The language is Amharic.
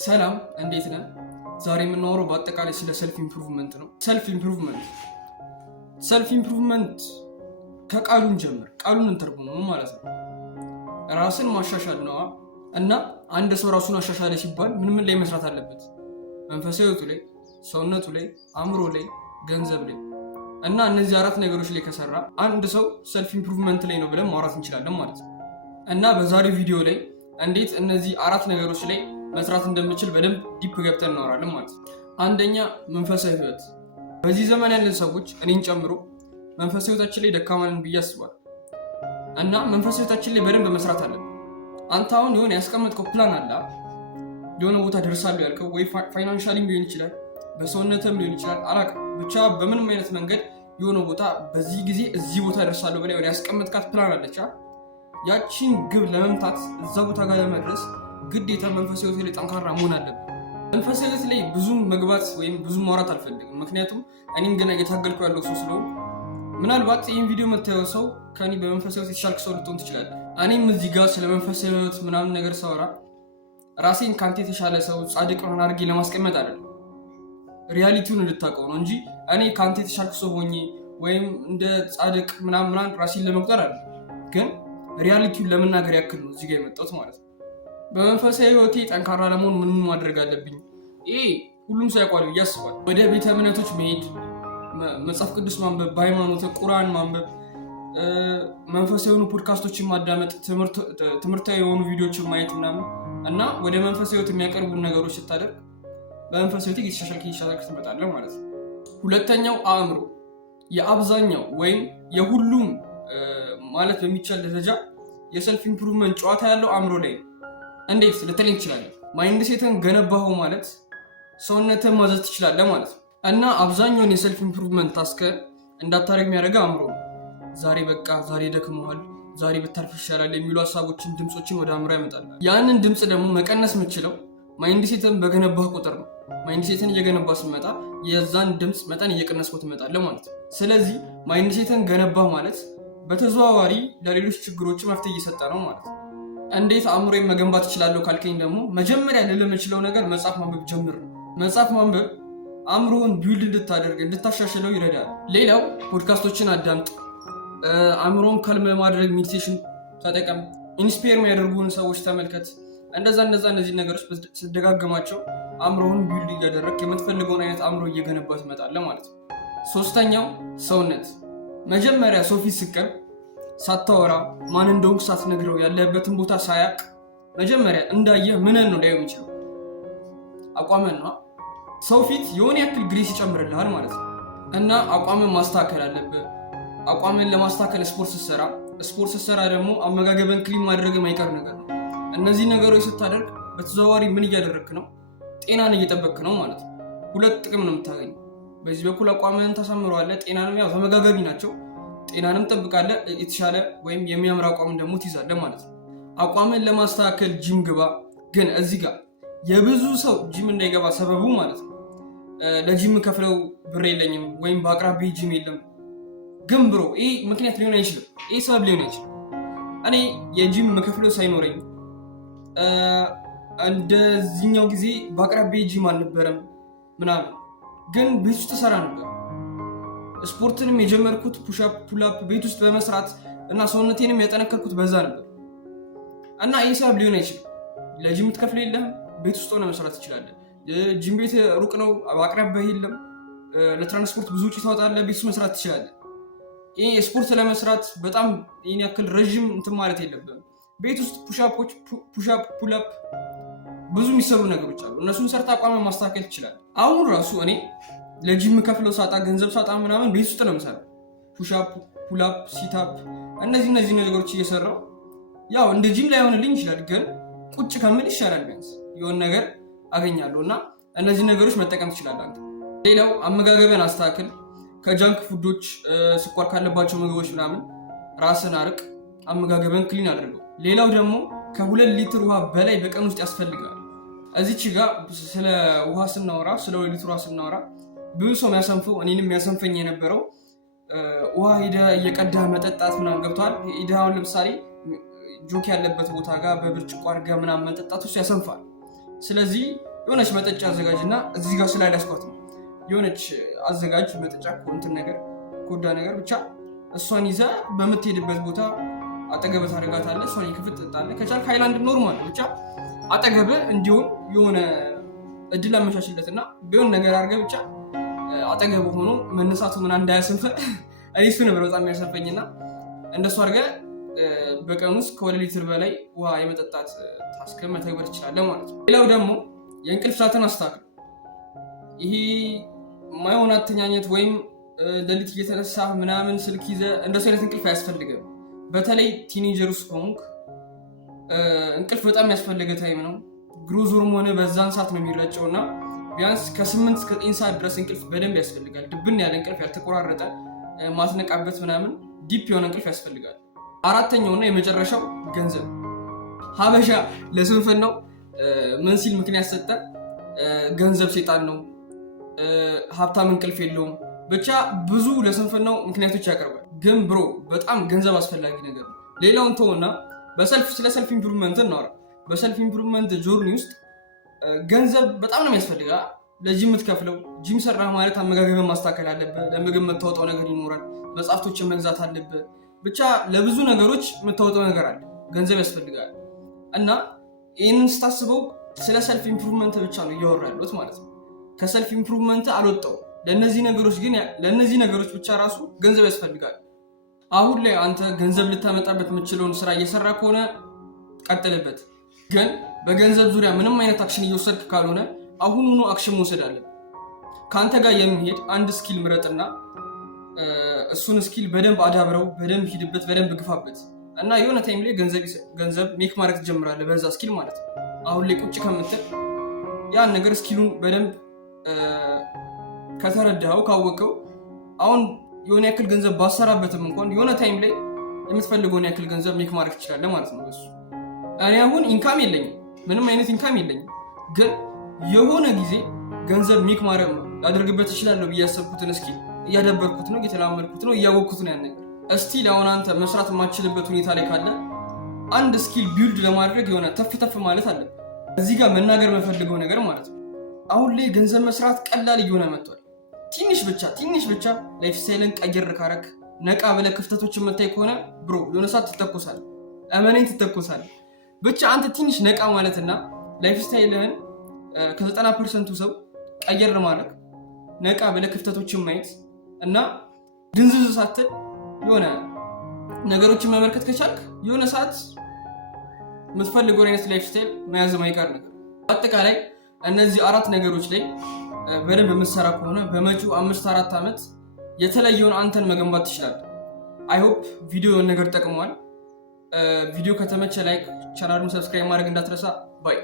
ሰላም እንዴት ነህ? ዛሬ የምናወራው በአጠቃላይ ስለ ሰልፍ ኢምፕሩቭመንት ነው። ሰልፍ ኢምፕሩቭመንት ከቃሉን ጀምር፣ ቃሉን እንተርጉመው ማለት ነው። ራስን ማሻሻል ነው እና አንድ ሰው ራሱን አሻሻለ ሲባል ምን ላይ መስራት አለበት? መንፈሳዊ ህይወቱ ላይ፣ ሰውነቱ ላይ፣ አእምሮ ላይ፣ ገንዘብ ላይ እና እነዚህ አራት ነገሮች ላይ ከሰራ አንድ ሰው ሰልፍ ኢምፕሩቭመንት ላይ ነው ብለን ማውራት እንችላለን ማለት ነው። እና በዛሬው ቪዲዮ ላይ እንዴት እነዚህ አራት ነገሮች ላይ መስራት እንደምችል በደንብ ዲፕ ገብተን እናወራለን ማለት ነው። አንደኛ መንፈሳዊ ህይወት። በዚህ ዘመን ያለን ሰዎች እኔን ጨምሮ መንፈሳዊ ህይወታችን ላይ ደካማ ነን ብዬ አስባለሁ። እና መንፈሳዊ ህይወታችን ላይ በደንብ መስራት አለብን። አንተ አሁን የሆነ ያስቀመጥከው ፕላን አለ፣ የሆነ ቦታ ደርሳለሁ ያልከው ወይ ፋይናንሻሊም ሊሆን ይችላል፣ በሰውነትም ሊሆን ይችላል፣ አላውቅም፣ ብቻ በምንም አይነት መንገድ የሆነ ቦታ በዚህ ጊዜ እዚህ ቦታ ደርሳለሁ ብለህ ያስቀመጥካት ፕላን አለች። ያቺን ግብ ለመምታት እዛ ቦታ ጋር ለመድረስ ግዴታ መንፈሳዊ ህይወት ላይ ጠንካራ መሆን አለብን። መንፈሳዊ ህይወት ላይ ብዙ መግባት ወይም ብዙ ማውራት አልፈልግም፣ ምክንያቱም እኔም ገና እየታገልኩ ያለው ሰው ስለሆነ ምናልባት ይህን ቪዲዮ የምታየው ሰው ከኔ በመንፈሳዊ ህይወት የተሻልክ ሰው ልትሆን ትችላለህ። እኔም እዚህ ጋር ስለ መንፈሳዊ ህይወት ምናምን ነገር ሳወራ ራሴን ከአንተ የተሻለ ሰው ጻድቅ ሆነ አድርጌ ለማስቀመጥ አይደለም፣ ሪያሊቲውን እንድታውቀው ነው እንጂ እኔ ከአንተ የተሻልክ ሰው ሆኜ ወይም እንደ ጻድቅ ምናምን ራሴን ለመቁጠር አይደለም፣ ግን ሪያሊቲውን ለመናገር ያክል ነው እዚህ ጋር የመጣሁት ማለት ነው። በመንፈሳዊ ህይወቴ ጠንካራ ለመሆን ምን ማድረግ አለብኝ? ይሄ ሁሉም ሰው ያውቃል ብዬ አስባለሁ። ወደ ቤተ እምነቶች መሄድ፣ መጽሐፍ ቅዱስ ማንበብ፣ በሃይማኖት ቁርአን ማንበብ፣ መንፈሳዊ የሆኑ ፖድካስቶችን ማዳመጥ፣ ትምህርታዊ የሆኑ ቪዲዮዎችን ማየት ምናምን እና ወደ መንፈሳዊ ህይወት የሚያቀርቡን ነገሮች ስታደርግ በመንፈሳዊ ህይወት እየተሻሻልክ ትመጣለህ ማለት ነው። ሁለተኛው አእምሮ። የአብዛኛው ወይም የሁሉም ማለት በሚቻል ደረጃ የሰልፍ ኢምፕሩቭመንት ጨዋታ ያለው አእምሮ ላይ ነው። እንዴት ልትለኝ ትችላለህ? ማይንድ ሴትን ገነባኸው ማለት ሰውነትን ማዘዝ ትችላለህ ማለት ነው። እና አብዛኛውን የሰልፍ ኢምፕሩቭመንት ታስከ እንዳታረግ የሚያደርገው አእምሮ ነው። ዛሬ ደክመዋል፣ ዛሬ ብታርፍ ይሻላል የሚሉ ሀሳቦችን፣ ድምፆችን ወደ አእምሮ ያመጣል። ያንን ድምፅ ደግሞ መቀነስ የምችለው ማይንድ ሴትን በገነባህ ቁጥር ነው። ማይንድ ሴትን እየገነባ ስመጣ የዛን ድምፅ መጠን እየቀነስኩት ትመጣለህ ማለት ነው። ስለዚህ ማይንድ ሴትን ገነባህ ማለት በተዘዋዋሪ ለሌሎች ችግሮች መፍትሄ እየሰጠ ነው ማለት ነው። እንዴት አእምሮዬን መገንባት እችላለሁ ካልከኝ ደግሞ መጀመሪያ ልል የምችለው ነገር መጽሐፍ ማንበብ ጀምር ነው። መጽሐፍ ማንበብ አእምሮውን ቢውልድ እንድታደርግ እንድታሻሽለው ይረዳል። ሌላው ፖድካስቶችን አዳምጥ፣ አእምሮን ከልም ለማድረግ ሜዲቴሽን ተጠቀም፣ ኢንስፓየር የሚያደርጉን ሰዎች ተመልከት። እነዚህ ነገሮች ስደጋገማቸው አእምሮውን ቢውልድ እያደረግ የምትፈልገውን አይነት አእምሮ እየገነባ ትመጣለህ ማለት ነው። ሶስተኛው ሰውነት። መጀመሪያ ሰው ፊት ስቀርብ ሳታወራ ማን እንደሆንክ ሳትነግረው ያለበትን ቦታ ሳያቅ መጀመሪያ እንዳየህ ምንን ነው ሊያዩ የሚችለው? አቋምን ነው። ሰው ፊት የሆነ ያክል ግሬስ ይጨምርልሃል ማለት ነው። እና አቋምን ማስተካከል አለብህ። አቋምን ለማስተካከል ስፖርት ስትሰራ ደግሞ አመጋገብን ክሊን ማድረግ የማይቀር ነገር ነው። እነዚህ ነገሮች ስታደርግ በተዘዋዋሪ ምን እያደረግክ ነው? ጤናን እየጠበቅክ ነው ማለት ነው። ሁለት ጥቅም ነው የምታገኘው። በዚህ በኩል አቋምን ታሳምረዋለህ። ጤናንም ያው ተመጋጋቢ ናቸው። ጤናንም ጠብቃለህ፣ የተሻለ ወይም የሚያምር አቋም ደግሞ ትይዛለህ ማለት ነው። አቋምን ለማስተካከል ጂም ግባ። ግን እዚህ ጋር የብዙ ሰው ጂም እንዳይገባ ሰበቡ ማለት ነው ለጂም ከፍለው ብር የለኝም ወይም በአቅራቢያ ጂም የለም። ግን ብሮ ይህ ምክንያት ሊሆን አይችልም። ይህ ሰበብ ሊሆን አይችልም። እኔ የጂም መከፍለው ሳይኖረኝ እንደዚህኛው ጊዜ በአቅራቢያ ጂም አልነበረም ምናምን፣ ግን ቤት ውስጥ ሰራ ነበር። ስፖርትንም የጀመርኩት ፑሽአፕ ፑልአፕ ቤት ውስጥ በመስራት እና ሰውነቴንም ያጠነከርኩት በዛ ነበር። እና ይህ ሰበብ ሊሆን አይችልም። ለጂም ትከፍል የለህም፣ ቤት ውስጥ ሆነ መስራት ትችላለህ። ጂም ቤት ሩቅ ነው፣ በአቅራቢያ የለም፣ ለትራንስፖርት ብዙ ውጪ ታወጣለህ፣ ቤት ውስጥ መስራት ትችላለህ። ይህ ስፖርት ለመስራት በጣም ይህን ያክል ረዥም እንትን ማለት የለብህም። ቤት ውስጥ ፑሽአፕ ፑልአፕ ብዙ የሚሰሩ ነገሮች አሉ። እነሱን ሰርታ አቋም ማስተካከል ትችላለህ። አሁን ራሱ እኔ ለጂም ከፍለው ሳጣ ገንዘብ ሳጣ ምናምን ቤት ውስጥ ነው የምሰራው። ፑሽአፕ ፑልአፕ ሲታፕ እነዚህ ነገሮች እየሰራው ያው እንደ ጂም ላይሆንልኝ ይችላል፣ ግን ቁጭ ከምል ይሻላል። ቢያንስ የሆነ ነገር አገኛለሁ እና እነዚህ ነገሮች መጠቀም ትችላለህ አንተ። ሌላው አመጋገብን አስተካክል። ከጃንክ ፉዶች፣ ስኳር ካለባቸው ምግቦች ምናምን ራስን አርቅ። አመጋገብን ክሊን አድርገው። ሌላው ደግሞ ከ2 ሊትር ውሃ በላይ በቀን ውስጥ ያስፈልጋል። እዚች ጋር ስለ ውሃ ስናወራ፣ ስለ 2 ሊትር ውሃ ስናወራ ብዙ ሰው የሚያሰንፈው እኔንም የሚያሰንፈኝ የነበረው ውሃ ሄደህ እየቀዳህ መጠጣት ምናምን ገብቷል። ሄደህ አሁን ለምሳሌ ጆክ ያለበት ቦታ ጋር በብርጭቆ አድርገህ ምናምን መጠጣት ውስጥ ያሰንፋል። ስለዚህ የሆነች መጠጫ አዘጋጅና እዚህ ጋር ስላይድ አስኳት ነው የሆነች አዘጋጅ መጠጫ እንትን ነገር ኮዳ ነገር ብቻ እሷን ይዘ በምትሄድበት ቦታ አጠገብ ታደርጋታለህ። እሷን ይክፍት ትጠጣለህ። ከቻልክ ሃይላንድ ኖርማል ብቻ አጠገብ እንዲሁም የሆነ እድል አመቻችለትና ቢሆን ነገር አድርገህ ብቻ አጠገብ ሆኖ መነሳቱ ምን እንዳያሰንፈ እኔ እሱ ነበር በጣም የሚያሰንፈኝና እንደሱ አድርገህ በቀን ውስጥ ከ2 ሊትር በላይ ውሃ የመጠጣት ታስክ መተግበር ትችላለህ ማለት ነው። ሌላው ደግሞ የእንቅልፍ ሰዓትን አስተካክል። ይሄ ማይሆን አተኛኘት ወይም ሌሊት እየተነሳ ምናምን ስልክ ይዘህ እንደሱ አይነት እንቅልፍ አያስፈልግም። በተለይ ቲኔጀር ውስጥ ከሆንክ እንቅልፍ በጣም ያስፈልገ ታይም ነው። ግሮዝ ሆርሞን በዛን ሰዓት ነው የሚረጨው እና ቢያንስ ከ8 እስከ 9 ሰዓት ድረስ እንቅልፍ በደንብ ያስፈልጋል። ድብን ያለ እንቅልፍ ያልተቆራረጠ ማትነቃበት ምናምን ዲፕ የሆነ እንቅልፍ ያስፈልጋል። አራተኛውና የመጨረሻው ገንዘብ። ሀበሻ ለስንፍናው ምን ሲል ምክንያት ሰጠ? ገንዘብ ሴጣን ነው፣ ሀብታም እንቅልፍ የለውም፣ ብቻ ብዙ ለስንፍናው ምክንያቶች ያቀርባል። ግን ብሮ በጣም ገንዘብ አስፈላጊ ነገር ነው። ሌላውን ተውና ስለ ሰልፍ ኢምፕሩቭመንት እናወራ። በሰልፍ ኢምፕሩቭመንት ጆርኒ ውስጥ ገንዘብ በጣም ነው የሚያስፈልጋ። ለጂም የምትከፍለው ጂም ሰራህ ማለት አመጋገብን ማስተካከል አለብህ። ለምግብ የምታወጣው ነገር ይኖራል። መጽሐፍቶችን መግዛት አለብህ። ብቻ ለብዙ ነገሮች የምታወጣው ነገር አለ። ገንዘብ ያስፈልጋል እና ይህንን ስታስበው ስለ ሰልፍ ኢምፕሩቭመንት ብቻ ነው እያወራ ያለሁት ማለት ነው። ከሰልፍ ኢምፕሩቭመንት አልወጣው። ለእነዚህ ነገሮች ብቻ ራሱ ገንዘብ ያስፈልጋል። አሁን ላይ አንተ ገንዘብ ልታመጣበት የምችለውን ስራ እየሰራ ከሆነ ቀጥልበት። ግን በገንዘብ ዙሪያ ምንም አይነት አክሽን እየወሰድክ ካልሆነ አሁኑኑ አክሽን መውሰድ አለብህ። ከአንተ ጋር የሚሄድ አንድ ስኪል ምረጥና እሱን ስኪል በደንብ አዳብረው፣ በደንብ ሂድበት፣ በደንብ ግፋበት እና የሆነ ታይም ላይ ገንዘብ ሜክ ማድረግ ትጀምራለህ በዛ ስኪል ማለት ነው። አሁን ላይ ቁጭ ከምትል ያን ነገር ስኪሉን በደንብ ከተረዳኸው ካወቀው አሁን የሆነ ያክል ገንዘብ ባሰራበትም እንኳን የሆነ ታይም ላይ የምትፈልገውን ያክል ገንዘብ ሜክ ማድረግ ትችላለህ ማለት ነው። እሱ እኔ አሁን ኢንካም የለኝም፣ ምንም አይነት ኢንካም የለኝም፣ ግን የሆነ ጊዜ ገንዘብ ሜክ ማድረግ ላደርግበት እችላለሁ ብዬ ያሰብኩትን ስኪል እያደበርኩት ነው፣ እየተላመድኩት ነው፣ እያወቅኩት ነው። ያን ነገር እስቲል አሁን አንተ መስራት የማትችልበት ሁኔታ ላይ ካለ አንድ ስኪል ቢልድ ለማድረግ የሆነ ተፍ ማለት አለ። እዚህ ጋር መናገር የምፈልገው ነገር ማለት ነው አሁን ላይ ገንዘብ መስራት ቀላል እየሆነ መጥቷል። ትንሽ ብቻ ላይፍ ስታይልን ቀይር ካረክ፣ ነቃ ብለህ ክፍተቶችን የምታይ ከሆነ ብሮ የሆነ ሰዓት ትተኮሳለህ። እመነኝ ትተኮሳለህ። ብቻ አንተ ትንሽ ነቃ ማለትና ላይፍ ስታይልህን ከ90% ሰው ቀይር ማለት ነቃ ብለህ ክፍተቶችን ማየት እና ድንዝዝ ሳትል የሆነ ነገሮችን መመልከት ከቻልክ የሆነ ሰዓት የምትፈልገውን አይነት ላይፍ ስታይል መያዝ ማይቀር ነገር። አጠቃላይ እነዚህ 4 ነገሮች ላይ በደንብ የምትሰራ ከሆነ በመጪው 5-4 ዓመት የተለየውን አንተን መገንባት ትችላለህ። አይ ሆፕ ቪዲዮ ነገር ጠቅሟል። ቪዲዮ ከተመቸ ላይክ፣ ቻናሉን ሰብስክራይብ ማድረግ እንዳትረሳ። ባይ